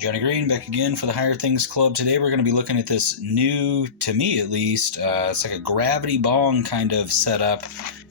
Johnny Green back again for the Higher Things Club. Today we're going to be looking at this new, to me at least, it's like a gravity bong kind of setup.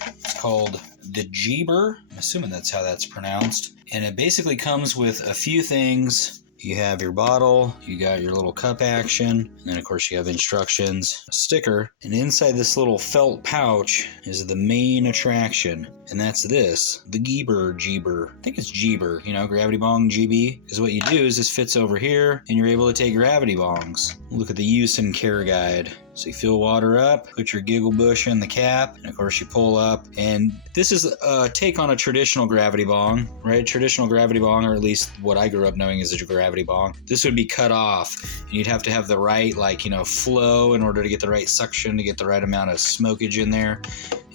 It's called the Geeber. I'm assuming that's how that's pronounced. And it basically comes with a few things. You have your bottle, you got your little cup action, and then of course you have instructions, a sticker, and inside this little felt pouch is the main attraction, and that's this, the Geeber. I think it's Geeber, Gravity Bong GB, because what you do is this fits over here, and you're able to take gravity bongs. Look at the use and care guide. So you fill water up, put your giggle bush in the cap, and of course you pull up. And this is a take on a traditional gravity bong, right? Traditional gravity bong, or at least what I grew up knowing as a gravity bong. This would be cut off, and you'd have to have the right, flow in order to get the right suction, to get the right amount of smokage in there.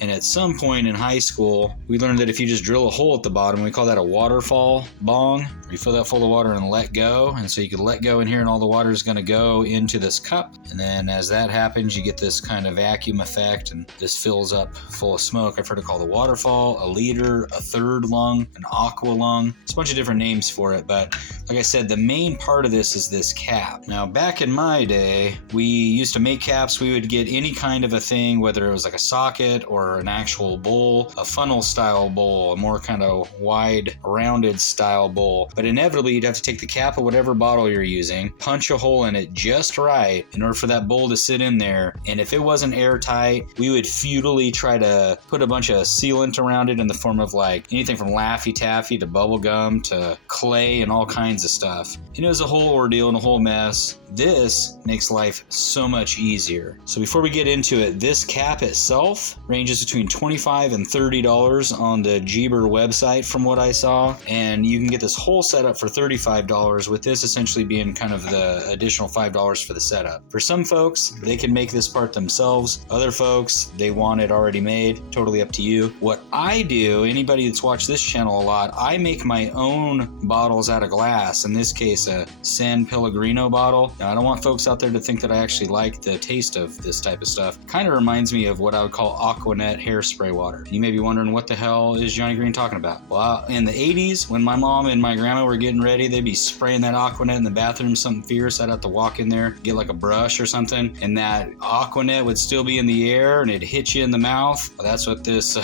And at some point in high school, we learned that if you just drill a hole at the bottom, we call that a waterfall bong, where you fill that full of water and let go. And so you could let go in here and all the water is going to go into this cup. And then as that happens, you get this kind of vacuum effect and this fills up full of smoke. I've heard it called a waterfall, a liter, a third lung, an aqua lung. It's a bunch of different names for it. But like I said, the main part of this is this cap. Now, back in my day, we used to make caps. We would get any kind of a thing, whether it was like a socket or an actual bowl, a funnel style bowl, a more kind of wide rounded style bowl. But inevitably you'd have to take the cap of whatever bottle you're using, punch a hole in it just right in order for that bowl to sit in there. And if it wasn't airtight, we would futilely try to put a bunch of sealant around it in the form of anything from Laffy Taffy to bubble gum to clay and all kinds of stuff. And it was a whole ordeal and a whole mess. This makes life so much easier. So before we get into it, this cap itself ranges between $25 and $30 on the Geeber website from what I saw. And you can get this whole setup for $35, with this essentially being kind of the additional $5 for the setup. For some folks, they can make this part themselves. Other folks, they want it already made. Totally up to you. What I do, anybody that's watched this channel a lot, I make my own bottles out of glass. In this case, a San Pellegrino bottle. Now, I don't want folks out there to think that I actually like the taste of this type of stuff. Kind of reminds me of what I would call Aquanet hairspray water. You may be wondering, what the hell is Johnny Green talking about? Well, in the 80s, when my mom and my grandma were getting ready, they'd be spraying that Aquanet in the bathroom, something fierce. I'd have to walk in there, get like a brush or something, and that Aquanet would still be in the air and it'd hit you in the mouth. Well, that's what this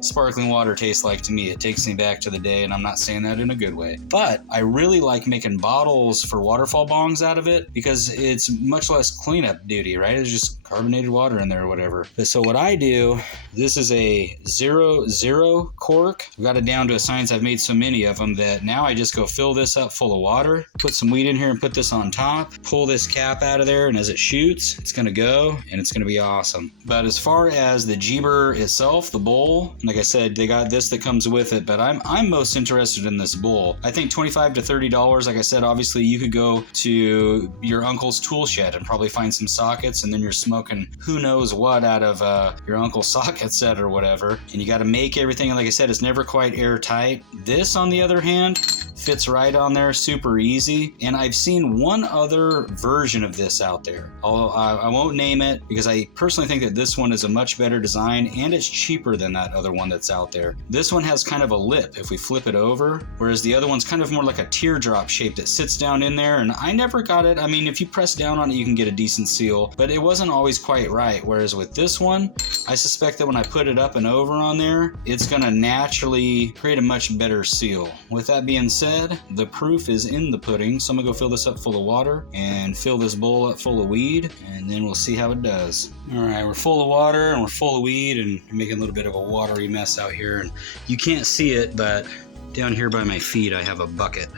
sparkling water tastes like to me. It takes me back to the day, and I'm not saying that in a good way. But I really like making bottles for waterfall bongs out of it, because it's much less cleanup duty, right? It's just carbonated water in there or whatever. But so what I do, this is a 0.0 cork. I've got it down to a science. I've made so many of them that now I just go fill this up full of water, put some weed in here and put this on top, pull this cap out of there, and as it shoots, it's gonna go and it's gonna be awesome. But as far as the Geeber itself, the bowl, like I said, they got this that comes with it, but I'm most interested in this bowl. I think $25 to $30. Like I said, obviously you could go to your uncle's tool shed and probably find some sockets, and then you're smoking who knows what out of your uncle's socket set or whatever, and you got to make everything. And like I said, it's never quite airtight. This, on the other hand, fits right on there, super easy. And I've seen one other version of this out there, although I won't name it, because I personally think that this one is a much better design and it's cheaper than that other one that's out there. This one has kind of a lip if we flip it over, whereas the other one's kind of more like a teardrop shape that sits down in there, and I never got it. I mean, if you press down on it, you can get a decent seal, but it wasn't always quite right. Whereas with this one, I suspect that when I put it up and over on there, it's gonna naturally create a much better seal. With that being said, the proof is in the pudding, so I'm gonna go fill this up full of water and fill this bowl up full of weed, and then we'll see how it does. All right, we're full of water and we're full of weed and making a little bit of a watery mess out here, and you can't see it, but down here by my feet I have a bucket.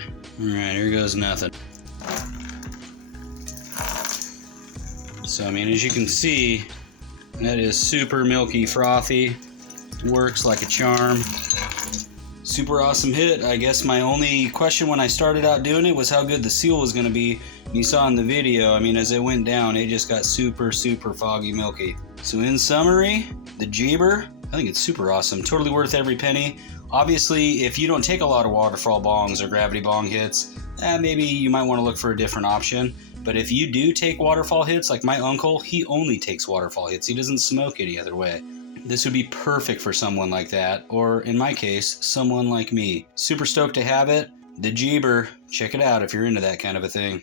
All right, here goes nothing. So, I mean, as you can see, that is super milky, frothy. Works like a charm. Super awesome hit. I guess my only question when I started out doing it was how good the seal was going to be. And you saw in the video, I mean, as it went down, it just got super, super foggy milky. So in summary, the Geeber, I think it's super awesome. Totally worth every penny. Obviously, if you don't take a lot of waterfall bongs or gravity bong hits, maybe you might want to look for a different option. But if you do take waterfall hits, like my uncle, he only takes waterfall hits. He doesn't smoke any other way. This would be perfect for someone like that, or in my case, someone like me. Super stoked to have it. The Geeber. Check it out if you're into that kind of a thing.